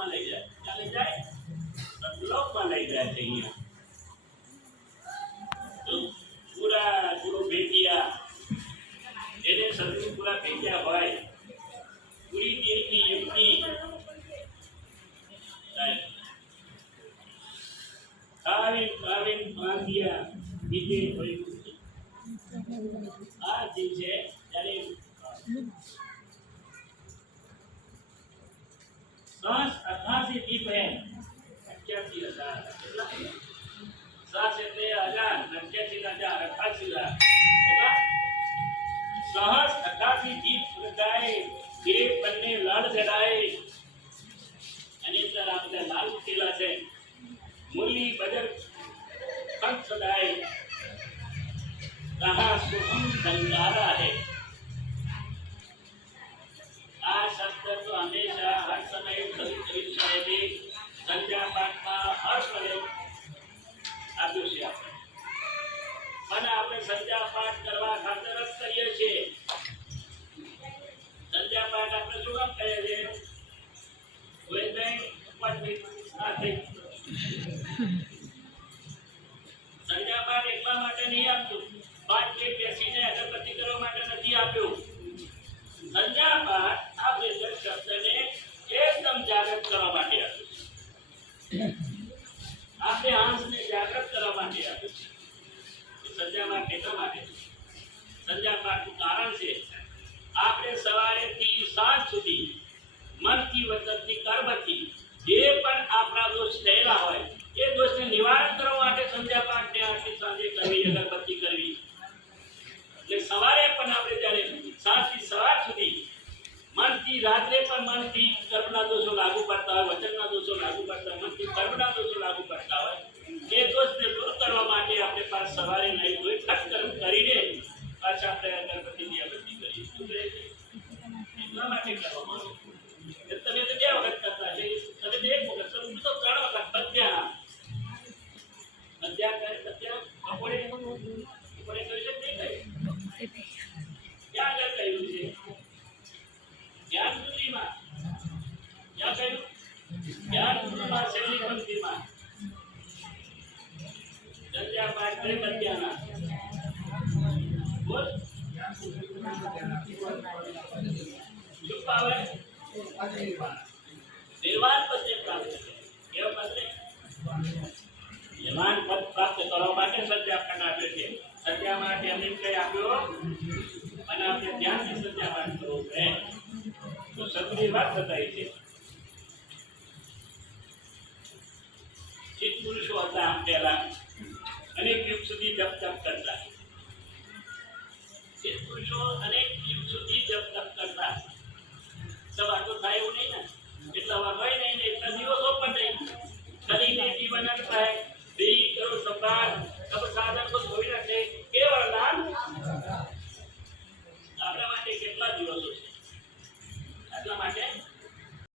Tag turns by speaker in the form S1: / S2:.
S1: લોકમાં લઈ જાય ક્યાં લઈ જાય લોકમાં લઈ જાય છે અહીંયા તો પૂરા ગુરુ ભેટિયા એને સદગુરુ પૂરા ભેટ્યા હોય પૂરી દેવની યુક્તિ આવી આવી માંગ્યા બીજે કોઈ આ જે છે ત્યારે સાસ અઠાસી થી પ્રેમ અઠ્યાસી હજાર સાત એટલે હજાર અઠ્યાસી હજાર અઠાસી હજાર સહસ અઠાસી જીત પ્રકાય દેવ બંને લડ જડાય અને અંદર આ બધા લાલ મૂકેલા છે મુરલી બજર પંખ સદાય રહા સુહમ દંગારા હે આ શબ્દ તો હંમેશા હર સમયે કવિ સંધ્યા પાઠ પાઠ પાઠ એટલા માટે નહીં આપતું. પાંચ બેસીને અગરબત્તી કરવા માટે નથી આપ્યું. સંધ્યા આપણે આંખને જાગૃત કરવા માટે આપ્યું છે. સંધ્યા પાઠ માટે સંધ્યાપાઠનું કારણ છે, આપણે સવારેથી સાંજ સુધી મનથી, વચનથી, કર્મથી જે પણ આપણા દોષ થયેલા હોય, એ દોષને નિવારણ કરવા માટે સંધ્યા પાઠને સાંજે કરવી અગરબત્તી કરવી એટલે સવારે પણ આપણે જ્યારે સાંજથી સવાર સુધી રાત્રે પણ મનથી કર્મના દોષો લાગુ પડતા હોય, વચનના દોષો લાગુ પડતા હોય, મનથી કર્મના દોષો લાગુ પડતા હોય, એ દોષને દૂર કરવા માટે આપણે પાછ સવારે નહીં હોય ખટ કર્મ કરીને પાછા આપણે ગણપતિની અગરબત્તી કરીએ. એટલા માટે કરવામાં આવે સંધ્યા પાઠ કરે મધ્યાહન બોલ શું પાવે નિર્વાણ પદને પ્રાપ્ત કરે કેવા પદને નિર્વાણ પદ પ્રાપ્ત કરવા માટે સંધ્યાપન આપ્યો છે સંધ્યા માટે એમને કઈ આપ્યો અને આપણે ધ્યાનથી સંધ્યાપાન કરવું પડે તો સદની વાત બતાવી છે ચિત્ત પુરુષો હતા આમ પહેલા અનેક યુગ સુધી જપ જપ કરતા પુરુષો અનેક